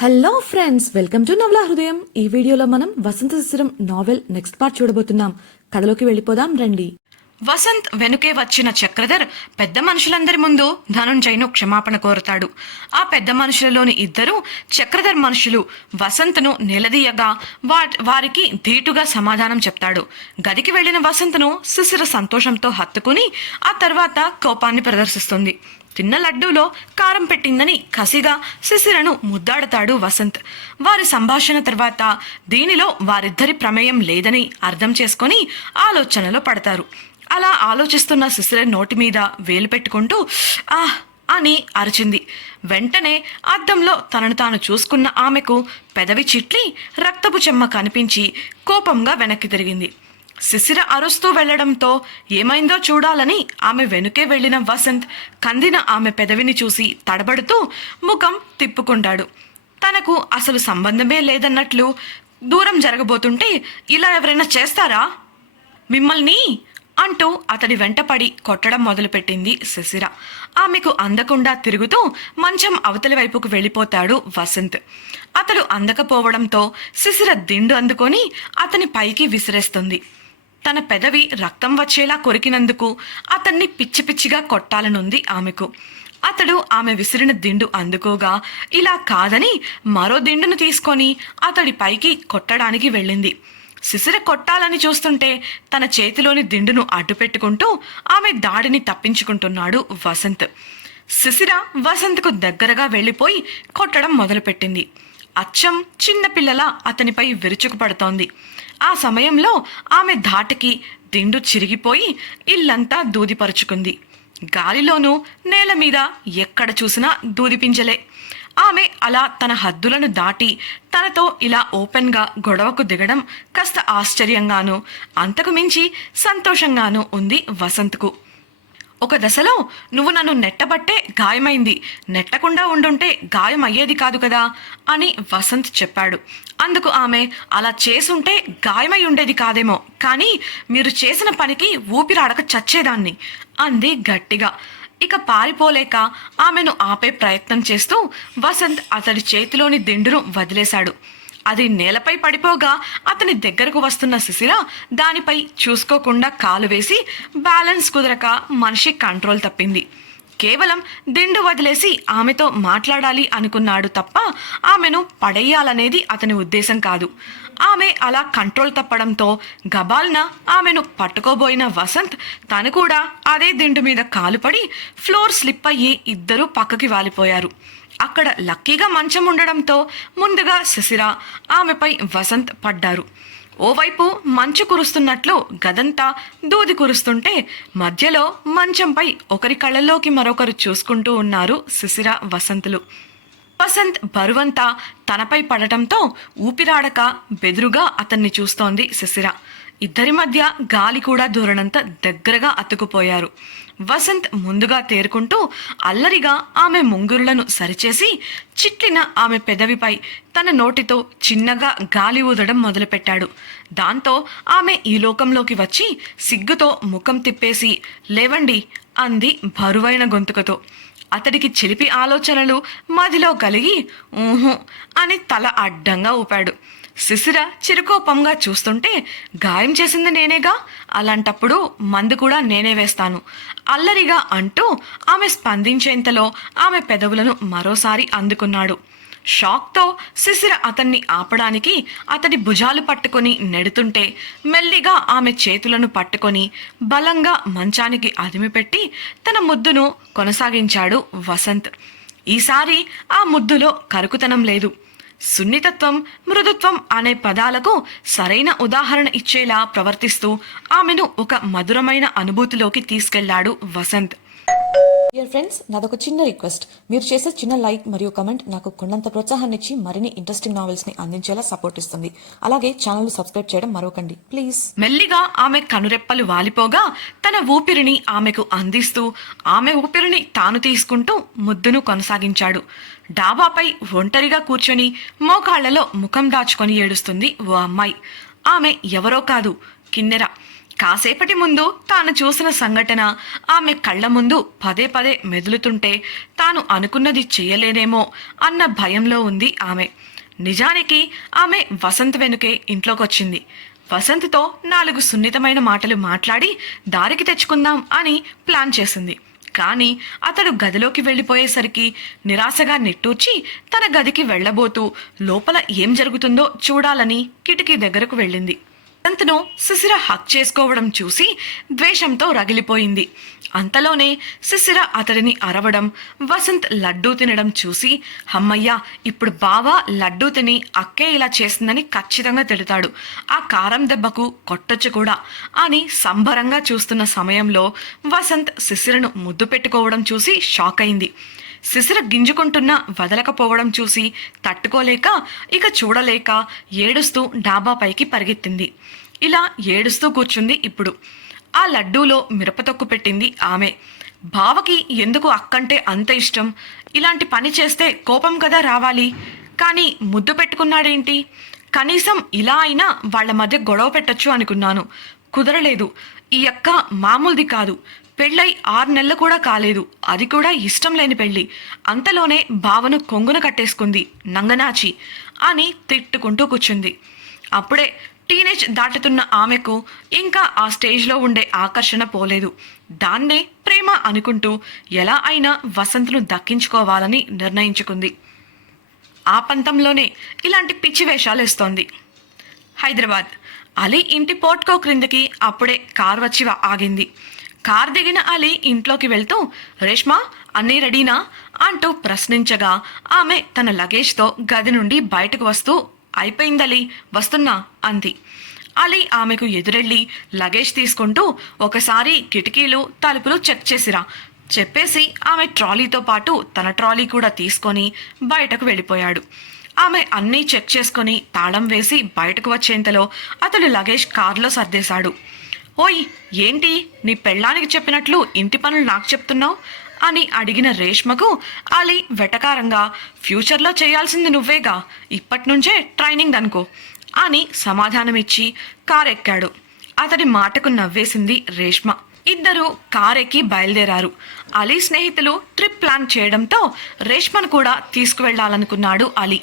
Hello friends welcome to నవల హృదయం ఈ వీడియోలో మనం Vasantha Sisiram novel next part చూడబోతున్నాం. కథలోకి వెళ్ళిపోదాం రండి. వసంత్ వెనుకే వచ్చిన చక్రధర్ పెద్ద మనుషులందరి ముందు ధనుంజయ్ను క్షమాపణ కోరుతాడు. ఆ పెద్ద మనుషులలోని ఇద్దరు చక్రధర్ మనుషులు వసంత్ను నిలదీయగా వా వారికి ధీటుగా సమాధానం చెప్తాడు. గదికి వెళ్ళిన వసంత్ను శిశిర సంతోషంతో హత్తుకుని ఆ తర్వాత కోపాన్ని ప్రదర్శిస్తుంది. తిన్న లడ్డూలో కారం పెట్టిందని కసిగా శిశిరను ముద్దాడతాడు వసంత్. వారి సంభాషణ తర్వాత దీనిలో వారిద్దరి ప్రమేయం లేదని అర్థం చేసుకొని ఆలోచనలో పడతారు. అలా ఆలోచిస్తున్న శిశిర నోటి మీద వేలు పెట్టుకుంటూ ఆహ్ అని అరిచింది. వెంటనే అద్దంలో తనను తాను చూసుకున్న ఆమెకు పెదవి చిట్లి రక్తపు చెమ్మ కనిపించి కోపంగా వెనక్కి తిరిగింది. శిశిర అరుస్తూ వెళ్ళడంతో ఏమైందో చూడాలని ఆమె వెనుకే వెళ్ళిన వసంత్ కందిన ఆమె పెదవిని చూసి తడబడుతూ ముఖం తిప్పుకుంటాడు. తనకు అసలు సంబంధమే లేదన్నట్లు దూరం జరగబోతుంటే ఇలా ఎవరైనా చేస్తారా? మిమ్మల్ని? అంటూ అతడి వెంటపడి కొట్టడం మొదలుపెట్టింది శశిర. ఆమెకు అందకుండా తిరుగుతూ మంచం అవతలి వైపుకు వెళ్ళిపోతాడు వసంత్. అతడు అందకపోవడంతో శిశిర దిండు అందుకొని అతని పైకి విసిరేస్తుంది. తన పెదవి రక్తం వచ్చేలా కొరికినందుకు అతన్ని పిచ్చి పిచ్చిగా కొట్టాలనుంది ఆమెకు. అతడు ఆమె విసిరిన దిండు అందుకోగా ఇలా కాదని మరో దిండును తీసుకొని అతడి పైకి కొట్టడానికి వెళ్ళింది. శిశిర కొట్టాలని చూస్తుంటే తన చేతిలోని దిండును అడ్డుపెట్టుకుంటూ ఆమె దాడిని తప్పించుకుంటున్నాడు వసంత్. శిశిర వసంత్కు దగ్గరగా వెళ్ళిపోయి కొట్టడం మొదలుపెట్టింది. అచ్చం చిన్నపిల్లల అతనిపై విరుచుకుపడుతోంది. ఆ సమయంలో ఆమె ధాటికి దిండు చిరిగిపోయి ఇల్లంతా దూదిపరుచుకుంది. గాలిలోనూ నేల మీద ఎక్కడ చూసినా దూదిపించలే ఆమె అలా తన హద్దులను దాటి తనతో ఇలా ఓపెన్గా గొడవకు దిగడం కాస్త ఆశ్చర్యంగానూ అంతకు మించి సంతోషంగానూ ఉంది వసంత్కు. ఒక దశలో నువ్వు నన్ను నెట్టబట్టే గాయమైంది. నెట్టకుండా ఉండుంటే గాయం అయ్యేది కాదు కదా అని వసంత్ చెప్పాడు. అందుకు ఆమె అలా చేసుంటే గాయమై ఉండేది కాదేమో కానీ మీరు చేసిన పనికి ఊపిరాడక చచ్చేదాన్ని అంది గట్టిగా. ఇక పారిపోలేక ఆమెను ఆపే ప్రయత్నం చేస్తూ వసంత్ అతడి చేతిలోని దిండును వదిలేశాడు. అది నేలపై పడిపోగా అతని దగ్గరకు వస్తున్న సుశీల దానిపై చూసుకోకుండా కాలు వేసి బ్యాలెన్స్ కుదరక మనిషి కంట్రోల్ తప్పింది. కేవలం దిండు వదిలేసి ఆమెతో మాట్లాడాలి అనుకున్నాడు తప్ప ఆమెను పడేయాలనేది అతని ఉద్దేశం కాదు. ఆమె అలా కంట్రోల్ తప్పడంతో గబాల్న ఆమెను పట్టుకోబోయిన వసంత్ తను కూడా అదే దిండు మీద కాలుపడి ఫ్లోర్ స్లిప్ అయ్యి ఇద్దరూ పక్కకి వాలిపోయారు. అక్కడ లక్కీగా మంచం ఉండడంతో ముందుగా శశిర ఆమెపై వసంత్ పడ్డారు. ఓవైపు మంచు కురుస్తున్నట్లు గదంతా దూది కురుస్తుంటే మధ్యలో మంచంపై ఒకరి కళ్ళలోకి మరొకరు చూసుకుంటూ ఉన్నారు శిశిర వసంతులు. వసంత్ బరువంతా తనపై పడటంతో ఊపిరాడక బెదురుగా అతన్ని చూస్తోంది శశిర. ఇద్దరి మధ్య గాలి కూడా దూరనంత దగ్గరగా అతుకుపోయారు. వసంత్ ముందుగా తేరుకుంటూ అల్లరిగా ఆమె ముంగురులను సరిచేసి చిట్లిన ఆమె పెదవిపై తన నోటితో చిన్నగా గాలి ఊదడం మొదలుపెట్టాడు. దాంతో ఆమె ఈ లోకంలోకి వచ్చి సిగ్గుతో ముఖం తిప్పేసి లేవండి అంది బరువైన గొంతుకతో. అతడికి చిలిపి ఆలోచనలు మదిలో కలిగి ఊహు అని తల అడ్డంగా ఊపాడు. శిశిర చిరుకోపంగా చూస్తుంటే గాయం చేసింది నేనేగా? అలాంటప్పుడు మందు కూడా నేనే వేస్తాను. అల్లరిగా అంటూ ఆమె స్పందించేంతలో ఆమె పెదవులను మరోసారి అందుకున్నాడు. షాక్తో శిశిర అతన్ని ఆపడానికి అతడి భుజాలు పట్టుకొని నెడుతుంటే మెల్లిగా ఆమె చేతులను పట్టుకొని బలంగా మంచానికి అదిమిపెట్టి తన ముద్దును కొనసాగించాడు వసంత్. ఈసారి ఆ ముద్దులో కరుకుతనం లేదు. సున్నితత్వం మృదుత్వం అనే పదాలకు సరైన ఉదాహరణ ఇచ్చేలా ప్రవర్తిస్తూ ఆమెను ఒక మధురమైన అనుభూతిలోకి తీసుకెళ్ళాడు వసంత్. డియర్ ఫ్రెండ్స్ నాదొక చిన్న రిక్వెస్ట్. మీరు చేసే చిన్న లైక్ మరియు కమెంట్ నాకు కొండంత ప్రోత్సాహాన్ని ఇచ్చి మరిన్ని ఇంట్రెస్టింగ్ నావెల్స్ని అందించేలా సపోర్ట్ ఇస్తుంది. అలాగే ఛానల్ సబ్స్క్రైబ్ చేయడం మరొకండి. ప్లీజ్. మెల్లిగా ఆమె కనురెప్పలు వాలిపోగా తన ఊపిరిని ఆమెకు అందిస్తూ ఆమె ఊపిరిని తాను తీసుకుంటూ ముద్దును కొనసాగించాడు. డాబాపై ఒంటరిగా కూర్చొని మోకాళ్ళలో ముఖం దాచుకొని ఏడుస్తుంది ఓ అమ్మాయి. ఆమె ఎవరో కాదు కిన్నెర. కాసేపటి ముందు తాను చూసిన సంఘటన ఆమె కళ్ళ ముందు పదే పదే మెదులుతుంటే తాను అనుకున్నది చేయలేనేమో అన్న భయంలో ఉంది ఆమె. నిజానికి ఆమె వసంత్ వెనుకే ఇంట్లోకొచ్చింది. వసంత్తో నాలుగు సున్నితమైన మాటలు మాట్లాడి దారికి తెచ్చుకుందాం అని ప్లాన్ చేసింది. కానీ అతడు గదిలోకి వెళ్ళిపోయేసరికి నిరాశగా నిట్టూర్చి తన గదికి వెళ్ళబోతూ లోపల ఏం జరుగుతుందో చూడాలని కిటికీ దగ్గరకు వెళ్ళింది. వసంత్ను శిశిర హక్ చేసుకోవడం చూసి ద్వేషంతో రగిలిపోయింది. అంతలోనే శిశిర అతడిని అరవడం వసంత్ లడ్డూ తినడం చూసి అమ్మయ్య ఇప్పుడు బావ లడ్డూ తిని అక్కే ఇలా చేసిందని ఖచ్చితంగా తిడతాడు. ఆ కారం దెబ్బకు కొట్టొచ్చు కూడా అని సంబరంగా చూస్తున్న సమయంలో వసంత్ శిశిరను ముద్దు పెట్టుకోవడం చూసి షాక్ అయింది శిశిర గింజుకుంటున్నా వదలకపోవడం చూసి తట్టుకోలేక ఇక చూడలేక ఏడుస్తూ డాబా పైకి పరిగెత్తింది. ఇలా ఏడుస్తూ కూర్చుంది ఇప్పుడు. ఆ లడ్డూలో మిరపతొక్కు పెట్టింది ఆమె. బావకి ఎందుకు అక్కంటే అంత ఇష్టం? ఇలాంటి పని చేస్తే కోపం కదా రావాలి. కానీ ముద్దు పెట్టుకున్నాడేంటి? కనీసం ఇలా అయినా వాళ్ళ మధ్య గొడవ పెట్టొచ్చు అనుకున్నాను. కుదరలేదు. ఈ అక్క మామూలుది కాదు. పెళ్ళై ఆరు నెలలు కూడా కాలేదు. అది కూడా ఇష్టం లేని పెళ్ళి. అంతలోనే బావను కొంగున కట్టేసుకుంది నంగనాచి. అని తిట్టుకుంటూ కూర్చుంది. అప్పుడే టీనేజ్ దాటుతున్న ఆమెకు ఇంకా ఆ స్టేజ్లో ఉండే ఆకర్షణ పోలేదు. దాన్నే ప్రేమ అనుకుంటూ ఎలా అయినా వసంత్ను దక్కించుకోవాలని నిర్ణయించుకుంది. ఆ పంతంలోనే ఇలాంటి పిచ్చి వేషాలు ఇస్తోంది హైదరాబాద్. అలీ ఇంటి పోట్కో క్రిందకి అప్పుడే కార్ వచ్చి ఆగింది. కార్ దిగిన అలీ ఇంట్లోకి వెళ్తూ రేష్మా అన్నీ రెడీనా? అంటూ ప్రశ్నించగా ఆమె తన లగేజ్తో గది నుండి బయటకు వస్తూ అయిపోయిందలీ వస్తున్నా అంది. అలీ ఆమెకు ఎదురెళ్ళి లగేజ్ తీసుకుంటూ ఒకసారి కిటికీలు తలుపులు చెక్ చేసిరా. చెప్పేసి ఆమె ట్రాలీతో పాటు తన ట్రాలీ కూడా తీసుకొని బయటకు వెళ్ళిపోయాడు. ఆమె అన్నీ చెక్ చేసుకొని తాళం వేసి బయటకు వచ్చేంతలో అతడు లగేజ్ కారులో సర్దేశాడు. ఓయ్ ఏంటి? నీ పెళ్ళానికి చెప్పినట్లు ఇంటి పనులు నాకు చెప్తున్నావు? అని అడిగిన రేష్మకు అలీ వెటకారంగా ఫ్యూచర్లో చేయాల్సింది నువ్వేగా ఇప్పటి నుంచే ట్రైనింగ్ అనుకో అని సమాధానమిచ్చి కారెక్కాడు. అతడి మాటకు నవ్వేసింది రేష్మ. ఇద్దరు కారెక్కి బయలుదేరారు. అలీ స్నేహితులు ట్రిప్ ప్లాన్ చేయడంతో రేష్మను కూడా తీసుకువెళ్ళాలనుకున్నాడు అలీ.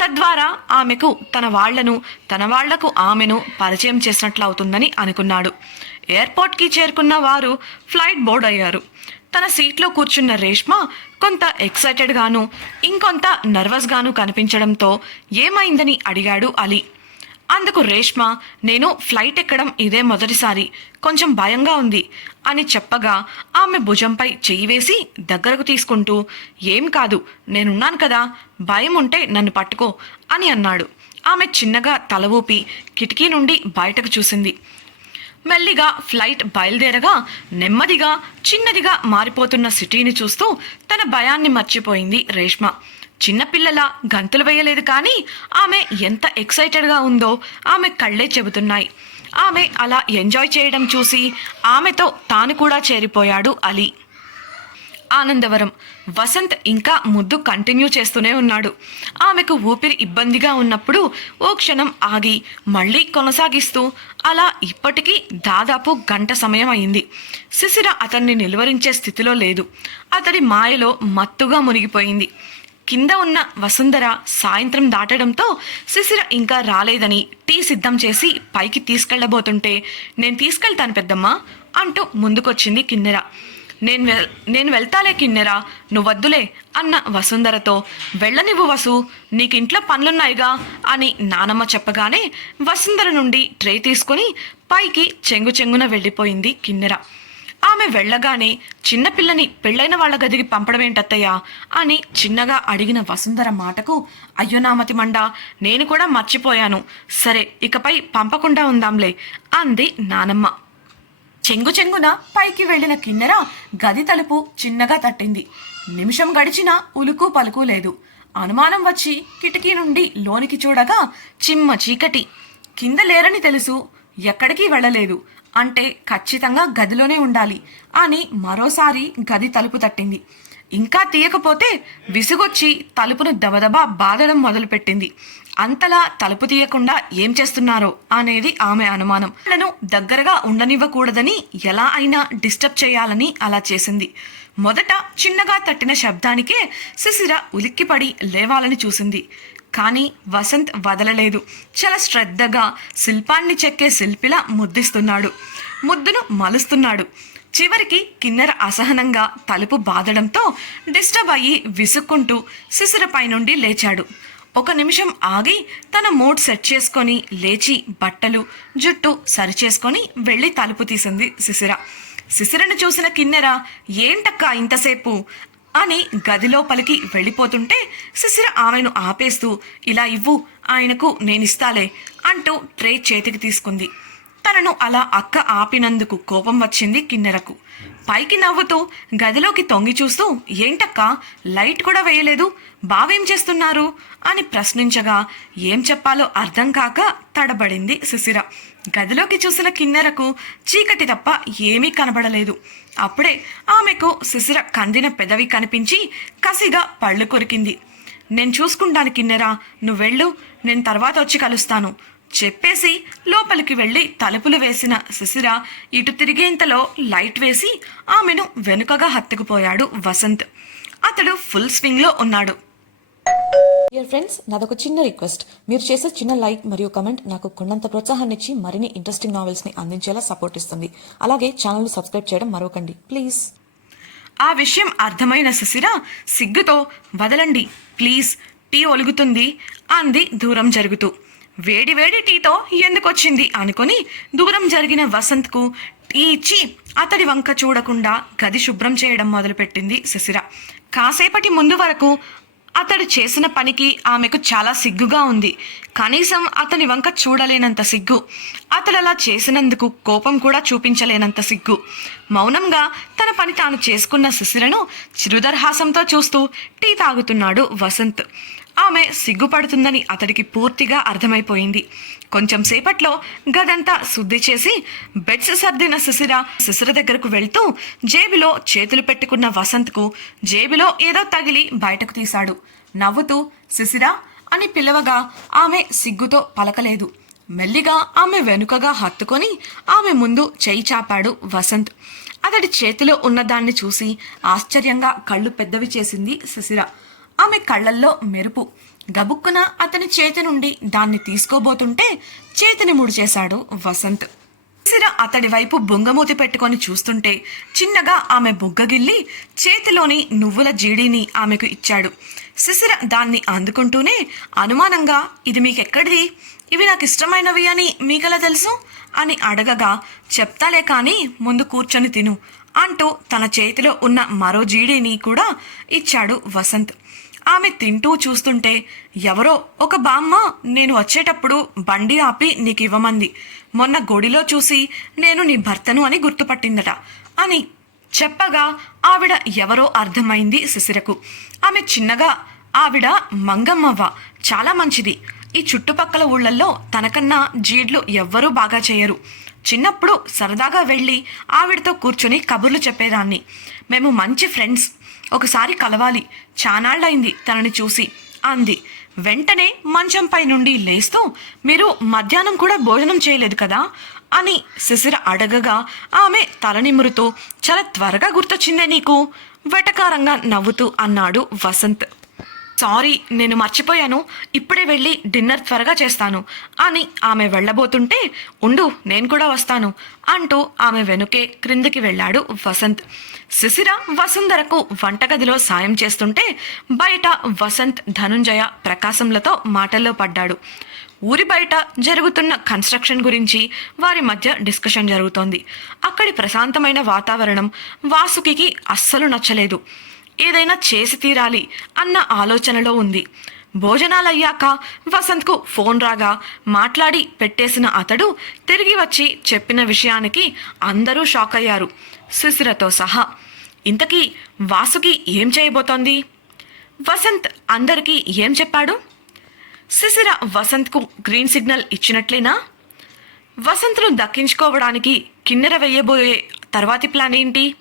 తద్వారా ఆమెకు తన వాళ్ళను తన వాళ్ళకు ఆమెను పరిచయం చేసినట్లు అవుతుందని అనుకున్నాడు. ఎయిర్పోర్ట్కి చేరుకున్న వారు ఫ్లైట్ బోర్డ్ అయ్యారు. తన సీట్లో కూర్చున్న రేష్మ కొంత ఎక్సైటెడ్గాను ఇంకొంత నర్వస్గాను కనిపించడంతో ఏమైందని అడిగాడు అలీ. అందుకు రేష్మ నేను ఫ్లైట్ ఎక్కడం ఇదే మొదటిసారి. కొంచెం భయంగా ఉంది అని చెప్పగా ఆమె భుజంపై చెయ్యి వేసి దగ్గరకు తీసుకుంటూ ఏం కాదు నేనున్నాను కదా భయం ఉంటే నన్ను పట్టుకో అని అన్నాడు. ఆమె చిన్నగా తల ఊపి కిటికీ నుండి బయటకు చూసింది. మెల్లిగా ఫ్లైట్ బయలుదేరగా నెమ్మదిగా చిన్నదిగా మారిపోతున్న సిటీని చూస్తూ తన భయాన్ని మర్చిపోయింది రేష్మ. చిన్నపిల్లల గంతులు వేయలేదు కానీ ఆమె ఎంత ఎక్సైటెడ్గా ఉందో ఆమె కళ్ళే చెబుతున్నాయి. ఆమె అలా ఎంజాయ్ చేయడం చూసి ఆమెతో తాను కూడా చేరిపోయాడు అలీ. ఆనందవరం వసంత్ ఇంకా ముద్దు కంటిన్యూ చేస్తూనే ఉన్నాడు. ఆమెకు ఊపిరి ఇబ్బందిగా ఉన్నప్పుడు ఓ క్షణం ఆగి మళ్ళీ కొనసాగిస్తూ అలా ఇప్పటికీ దాదాపు గంట సమయం అయింది. శిశిర అతన్ని నిలువరించే స్థితిలో లేదు. అతడి మాయలో మత్తుగా మునిగిపోయింది. కింద ఉన్న వసుంధర సాయంత్రం దాటడంతో శిశిర ఇంకా రాలేదని టీ సిద్ధం చేసి పైకి తీసుకెళ్ళబోతుంటే నేను తీసుకెళ్తాను పెద్దమ్మ అంటూ ముందుకొచ్చింది కిన్నెర. నేను వెల్ నేను వెళ్తాలే కిన్నెరా నువ్వద్దులే అన్న వసుంధరతో వెళ్ళనివ్వు వసు నీకింట్లో పనులున్నాయిగా అని నానమ్మ చెప్పగానే వసుంధర నుండి ట్రే తీసుకుని పైకి చెంగు చెంగున వెళ్ళిపోయింది కిన్నెర. ఆమె వెళ్ళగానే చిన్నపిల్లని పెళ్ళైన వాళ్ళ గదికి పంపడమేంటత్తయ్యా అని చిన్నగా అడిగిన వసుంధర మాటకు అయ్యో నామతి మండ నేను కూడా మర్చిపోయాను. సరే ఇకపై పంపకుండా ఉందాంలే అంది నానమ్మ. చెంగు చెంగున పైకి వెళ్ళిన కిన్నెర గది తలుపు చిన్నగా తట్టింది. నిమిషం గడిచినా ఉలుకు పలుకు లేదు. అనుమానం వచ్చి కిటికీ నుండి లోనికి చూడగా చిమ్మ చీకటి. కింద లేరని తెలుసు ఎక్కడికి వెళ్ళలేదు. అంటే ఖచ్చితంగా గదిలోనే ఉండాలి అని మరోసారి గది తలుపు తట్టింది. ఇంకా తీయకపోతే విసుగొచ్చి తలుపును దబదబా బాధడం మొదలుపెట్టింది. అంతలా తలుపు తీయకుండా ఏం చేస్తున్నారో అనేది ఆమె అనుమానం. వాళ్ళను దగ్గరగా ఉండనివ్వకూడదని ఎలా అయినా డిస్టర్బ్ చేయాలని అలా చేసింది. మొదట చిన్నగా తట్టిన శబ్దానికే శిశిర ఉలిక్కిపడి లేవాలని చూసింది. కానీ వసంత్ వదలలేదు. చాలా శ్రద్ధగా శిల్పాన్ని చెక్కే శిల్పిలా ముద్దిస్తున్నాడు. ముద్దును మలుస్తున్నాడు. చివరికి కిన్నెర అసహనంగా తలుపు బాదడంతో డిస్టర్బ్ అయ్యి విసుక్కుంటూ శిశిరపై నుండి లేచాడు. ఒక నిమిషం ఆగి తన మూడ్ సెట్ చేసుకొని లేచి బట్టలు జుట్టు సరిచేసుకొని వెళ్ళి తలుపు తీసింది శిశిర. శిశిరను చూసిన కిన్నెర ఏంటక్కా ఇంతసేపు? అని గదిలోపలికి వెళ్ళిపోతుంటే శిశిర ఆమెను ఆపేస్తూ ఇలా ఇవ్వు ఆయనకు నేనిస్తాలే అంటూ ట్రే చేతికి తీసుకుంది. తనను అలా అక్క ఆపినందుకు కోపం వచ్చింది కిన్నెరకు. పైకి నవ్వుతూ గదిలోకి తొంగి చూస్తూ ఏంటక్క లైట్ కూడా వేయలేదు బావేం చేస్తున్నారు? అని ప్రశ్నించగా ఏం చెప్పాలో అర్థం కాక తడబడింది సుశిర. గదిలోకి చూసిన కిన్నెరకు చీకటి తప్ప ఏమీ కనబడలేదు. అప్పుడే ఆమెకు సుశిర కందిన పెదవి కనిపించి కసిగా పళ్ళు కొరికింది. నేను చూసుకుంటాను కిన్నెరా నువ్వెళ్ళు నేను తర్వాత వచ్చి కలుస్తాను. చెప్పేసి లోపలికి వెళ్ళి తలుపులు వేసిన శిశిర ఇటు తిరిగేంతలో లైట్ వేసి ఆమెను వెనుకగా హత్తుకుపోయాడు వసంత్. అతడు ఫుల్ స్వింగ్లో ఉన్నాడు. డియర్ ఫ్రెండ్స్ నాదొక చిన్న రిక్వెస్ట్. మీరు చేసే చిన్న లైక్ మరియు కమెంట్ నాకు కొండంత ప్రోత్సాహాన్ని ఇచ్చి మరిన్ని ఇంట్రెస్టింగ్ నావెల్స్ని అందించేలా సపోర్ట్ ఇస్తుంది. అలాగే ఛానల్ సబ్స్క్రైబ్ చేయడం మరవకండి. ప్లీజ్ ఆ విషయం అర్థమైన శిశిర సిగ్గుతో వదలండి ప్లీజ్ టీ ఒలుగుతుంది అంది దూరం జరుగుతూ. వేడి వేడి టీతో ఎందుకొచ్చింది అనుకొని దూరం జరిగిన వసంత్కు టీ ఇచ్చి అతడి వంక చూడకుండా గది శుభ్రం చేయడం మొదలుపెట్టింది శిశిర. కాసేపటి ముందు వరకు అతడు చేసిన పనికి ఆమెకు చాలా సిగ్గుగా ఉంది. కనీసం అతని వంక చూడలేనంత సిగ్గు. అతడు అలా చేసినందుకు కోపం కూడా చూపించలేనంత సిగ్గు. మౌనంగా తన పని తాను చేసుకున్న శిశిరను చిరుదర్హాసంతో చూస్తూ టీ తాగుతున్నాడు వసంత్. ఆమె సిగ్గుపడుతుందని అతడికి పూర్తిగా అర్థమైపోయింది. కొంచెం సేపట్లో గదంతా శుద్ధి చేసి బెడ్స్ సర్దిన శిశిర శిశిర దగ్గరకు వెళ్తూ జేబులో చేతులు పెట్టుకున్న వసంత్కు జేబులో ఏదో తగిలి బయటకు తీశాడు. నవ్వుతూ శిశిర అని పిలవగా ఆమె సిగ్గుతో పలకలేదు. మెల్లిగా ఆమె వెనుకగా హత్తుకొని ఆమె ముందు చేయి చాపాడు వసంత్. అతడి చేతిలో ఉన్నదాన్ని చూసి ఆశ్చర్యంగా కళ్ళు పెద్దవి చేసింది శిశిర ఆమె కళ్ళల్లో మెరుపు. గబుక్కున అతని చేతి నుండి దాన్ని తీసుకోబోతుంటే చేతిని ముడిచేశాడు వసంత్. సిర అతడి వైపు బొంగమూతి పెట్టుకొని చూస్తుంటే చిన్నగా ఆమె బుగ్గగిల్లి చేతిలోని నువ్వుల జీడీని ఆమెకు ఇచ్చాడు. శిశిర దాన్ని అందుకుంటూనే అనుమానంగా ఇది మీకెక్కడిది? ఇవి నాకు ఇష్టమైనవి అని మీకెలా తెలుసు? అని అడగగా చెప్తాలే కానీ ముందు కూర్చొని తిను అంటూ తన చేతిలో ఉన్న మరో జీడీని కూడా ఇచ్చాడు వసంత్. ఆమె తింటూ చూస్తుంటే ఎవరో ఒక బామ్మ నేను వచ్చేటప్పుడు బండి ఆపి నీకు ఇవ్వమంది. మొన్న గుడిలో చూసి నేను నీ భర్తను అని గుర్తుపట్టిందట అని చెప్పగా ఆవిడ ఎవరో అర్థమైంది శిశిరకు. ఆమె చిన్నగా ఆవిడ మంగమ్మవ్వ చాలా మంచిది. ఈ చుట్టుపక్కల ఊళ్ళల్లో తనకన్నా జీడ్లు ఎవ్వరూ బాగా చేయరు. చిన్నప్పుడు సరదాగా వెళ్ళి ఆవిడతో కూర్చొని కబుర్లు చెప్పేదాన్ని. మేము మంచి ఫ్రెండ్స్. ఒకసారి కలవాలి. చానాళ్ళైంది తనని చూసి. అంది వెంటనే మంచంపై నుండి లేస్తూ మీరు మధ్యాహ్నం కూడా భోజనం చేయలేదు కదా? అని శిశిర అడగగా ఆమె తలనిమురుతూ చాలా త్వరగా గుర్తొచ్చిందే నీకు? వెటకారంగా నవ్వుతూ అన్నాడు వసంత్. సారీ నేను మర్చిపోయాను. ఇప్పుడే వెళ్ళి డిన్నర్ త్వరగా చేస్తాను. అని ఆమె వెళ్ళబోతుంటే ఉండు నేను కూడా వస్తాను అంటూ ఆమె వెనుకే క్రిందికి వెళ్ళాడు వసంత్. శిశిర వసుంధరకు వంటగదిలో సాయం చేస్తుంటే బయట వసంత్ ధనుంజయ ప్రకాశంలతో మాటల్లో పడ్డాడు. ఊరి బయట జరుగుతున్న కన్స్ట్రక్షన్ గురించి వారి మధ్య డిస్కషన్ జరుగుతోంది. అక్కడి ప్రశాంతమైన వాతావరణం వాసుకి అస్సలు నచ్చలేదు. ఏదైనా చేసి తీరాలి అన్న ఆలోచనలో ఉంది. భోజనాలయ్యాక వసంత్కు ఫోన్ రాగా మాట్లాడి పెట్టేసిన అతడు తిరిగి వచ్చి చెప్పిన విషయానికి అందరూ షాక్ అయ్యారు శిశిరతో సహా ఇంతకీ వాసుకి ఏం చేయబోతోంది? వసంత్ అందరికీ ఏం చెప్పాడు? శిశిర వసంత్కు గ్రీన్ సిగ్నల్ ఇచ్చినట్లేనా? వసంత్ను దక్కించుకోవడానికి కిన్నెర వెయ్యబోయే తర్వాతి ప్లాన్ ఏంటి?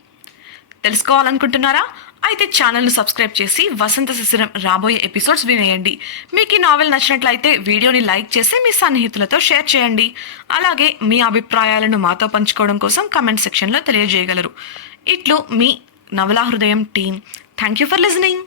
తెలుసుకోవాలనుకుంటున్నారా? అయితే ఛానల్ను సబ్స్క్రైబ్ చేసి వసంత శిశిరం రాబోయే ఎపిసోడ్స్ వినేయండి. మీకు ఈ నావెల్ నచ్చినట్లయితే వీడియోని లైక్ చేసి మీ సన్నిహితులతో షేర్ చేయండి. అలాగే మీ అభిప్రాయాలను మాతో పంచుకోవడం కోసం కమెంట్ సెక్షన్లో తెలియజేయగలరు. ఇట్లు మీ Navala Hrudayam team. Thank you for listening.